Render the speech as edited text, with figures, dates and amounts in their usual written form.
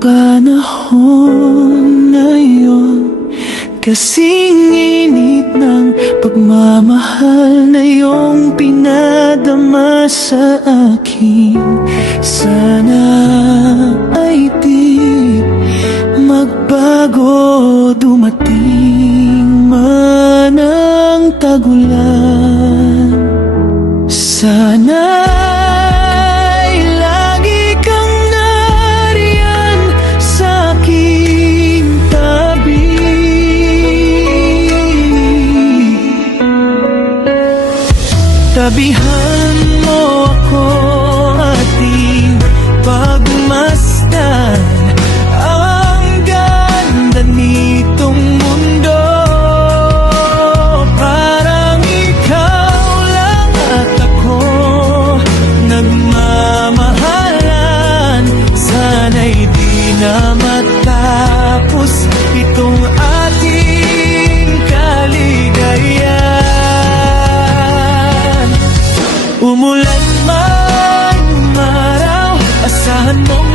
panahon na yun, kasing init ng pagmamahal na iyong pinadama sa akin. Sana ay di magbago, dumating man ang tagulan. Sana ay lagi kang nariyan sa aking tabi. Tabihan mo ako, ating pagmasdan ang ganda nitong mundo. Parang ikaw lang at ako nagmamahalan. Sana'y di na matapos itong ating kaligayahan. Umulan man umaraw, asahan mo